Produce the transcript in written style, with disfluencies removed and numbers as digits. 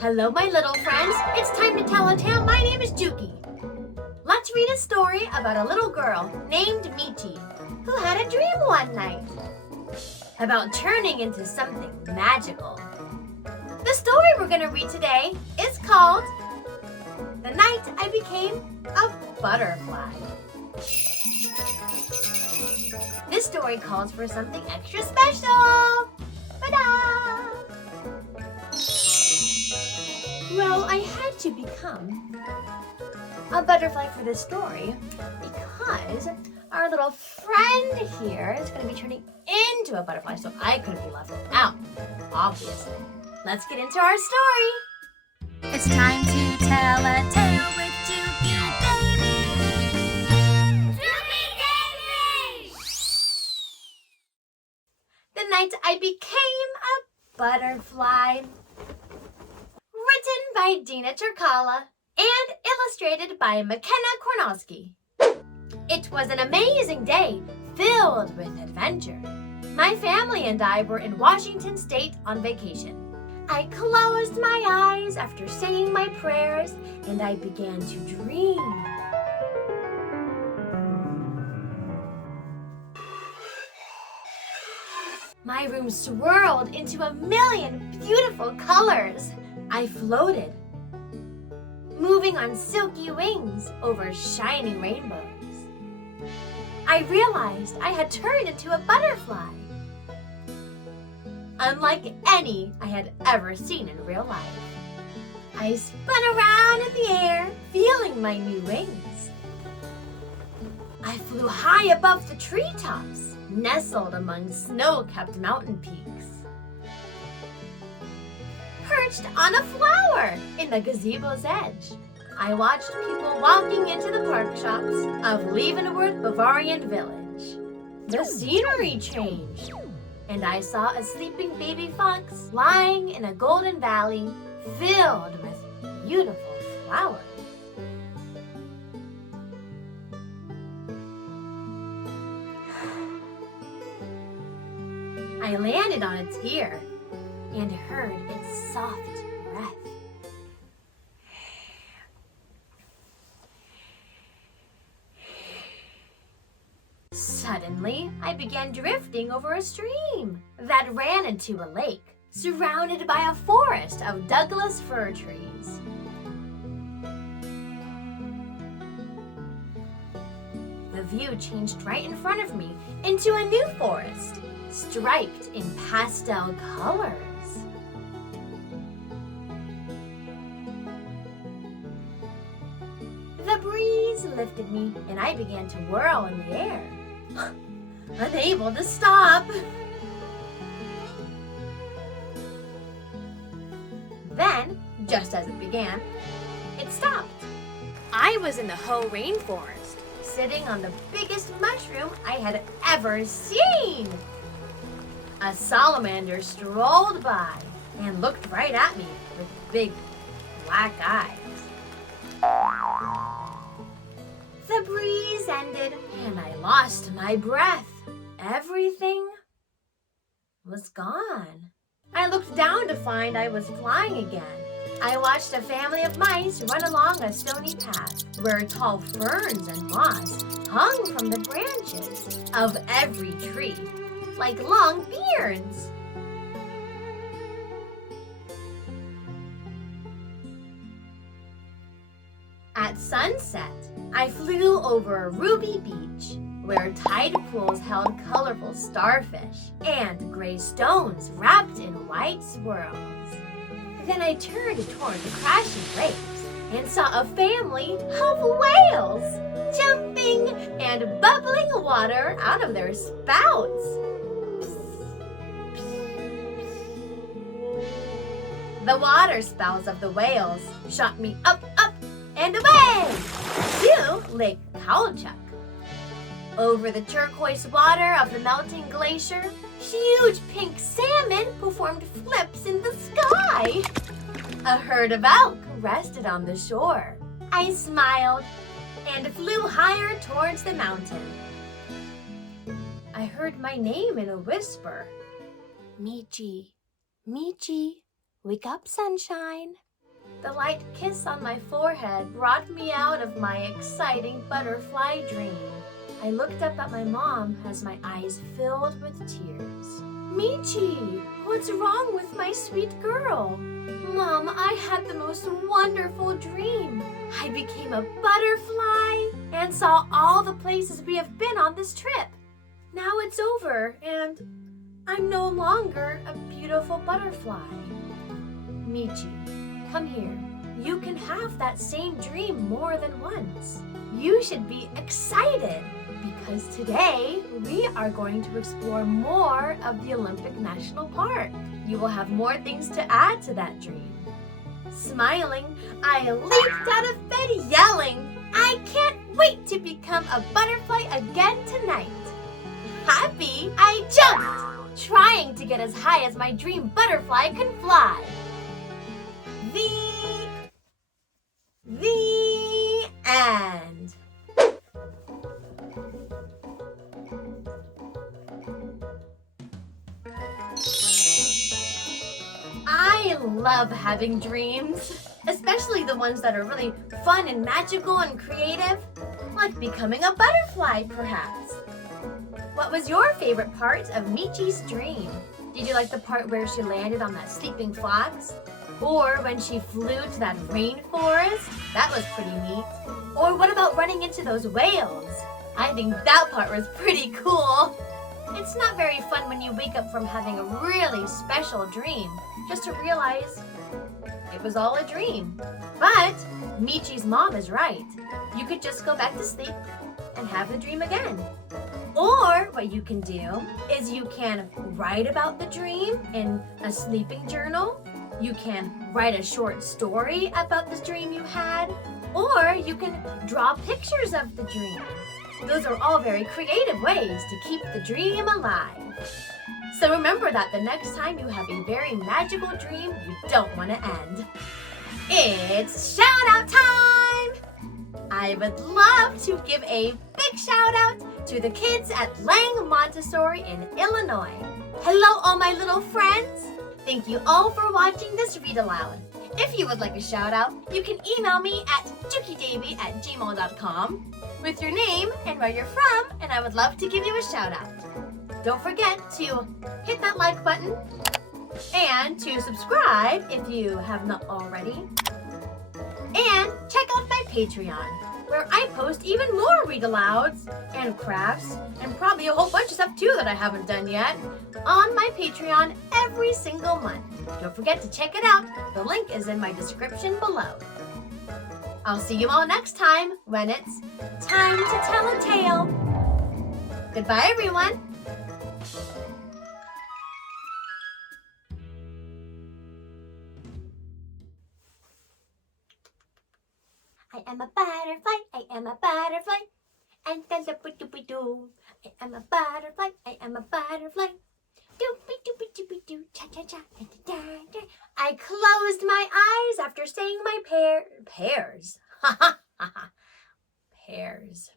Hello, my little friends. It's time to tell a tale. My name is Jukie. Let's read a story about a little girl named Michi who had a dream one night about turning into something magical. The story we're going to read today is called The Night I Became a Butterfly. This story calls for something extra special. Ta-da! Well, I had to become a butterfly for this story because our little friend here is going to be turning into a butterfly, so I couldn't be left out, obviously. Let's get into our story. It's time to tell a tale with Jukie Davie. Jukie Davie! The Night I Became a Butterfly. Written by Deana Charcalla and illustrated by McKenna Kornowski. It was an amazing day filled with adventure. My family and I were in Washington State on vacation. I closed my eyes after saying my prayers and I began to dream. My room swirled into a million beautiful colors. I floated, moving on silky wings over shining rainbows. I realized I had turned into a butterfly, unlike any I had ever seen in real life. I spun around in the air, feeling my new wings. I flew high above the treetops, nestled among snow-capped mountain peaks. Perched on a flower in the gazebo's edge, I watched people walking into the pork shops of Leavenworth Bavarian Village. The scenery changed, and I saw a sleeping baby fox lying in a golden valley filled with beautiful flowers. I landed on its ear and heard its soft breath. Suddenly, I began drifting over a stream that ran into a lake, surrounded by a forest of Douglas fir trees. The view changed right in front of me into a new forest, striped in pastel colors. The breeze lifted me and I began to whirl in the air, unable to stop. Then, just as it began, it stopped. I was in the Hoh rainforest, sitting on the biggest mushroom I had ever seen. A salamander strolled by and looked right at me with big black eyes. The breeze ended and I lost my breath. Everything was gone. I looked down to find I was flying again. I watched a family of mice run along a stony path where tall ferns and moss hung from the branches of every tree like long beards. At sunset, I flew over a ruby beach where tide pools held colorful starfish and gray stones wrapped in white swirls. Then I turned toward the crashing waves and saw a family of whales jumping and bubbling water out of their spouts. The water spouts of the whales shot me up, up, and away to Lake Kalchuk. Over the turquoise water of the melting glacier, huge pink salmon performed flips in the sky. A herd of elk rested on the shore. I smiled and flew higher towards the mountain. I heard my name in a whisper. Michi, Michi, wake up, sunshine. The light kiss on my forehead brought me out of my exciting butterfly dream. I looked up at my mom as my eyes filled with tears. Michi, what's wrong with my sweet girl? Mom, I had the most wonderful dream. I became a butterfly and saw all the places we have been on this trip. Now it's over and I'm no longer a beautiful butterfly. Michi, come here. You can have that same dream more than once. You should be excited because today we are going to explore more of the Olympic National Park. You will have more things to add to that dream. Smiling, I leaped out of bed yelling, I can't wait to become a butterfly again tonight. Happy, I jumped, trying to get as high as my dream butterfly can fly. The end. I love having dreams, especially the ones that are really fun and magical and creative, like becoming a butterfly, perhaps. What was your favorite part of Michi's dream? Did you like the part where she landed on that sleeping fox? Or when she flew to that rainforest? That was pretty neat. Or what about running into those whales? I think that part was pretty cool. It's not very fun when you wake up from having a really special dream, just to realize it was all a dream. But Michi's mom is right. You could just go back to sleep and have the dream again. Or what you can do is you can write about the dream in a sleeping journal. You can write a short story about this dream you had. Or you can draw pictures of the dream. Those are all very creative ways to keep the dream alive. So remember that the next time you have a very magical dream, you don't want to end. It's shout out time! I would love to give a big shout out to the kids at Lang Montessori in Illinois. Hello all my little friends. Thank you all for watching this read aloud. If you would like a shout out, you can email me at jukiedavie@gmail.com with your name and where you're from, and I would love to give you a shout out. Don't forget to hit that like button and to subscribe if you have not already. And check out my Patreon, where I post even more read-alouds and crafts and probably a whole bunch of stuff too that I haven't done yet on my Patreon every single month. Don't forget to check it out. The link is in my description below. I'll see you all next time when it's time to tell a tale. Goodbye, everyone. I am a butterfly, I am a butterfly, and da-da-boo-doo-boo-doo. I am a butterfly, I am a butterfly. Do-be-doo-be-doo-be-doo, cha-cha-cha, da-da-da-da. I closed my eyes after saying my pears. Ha ha ha ha. Pears.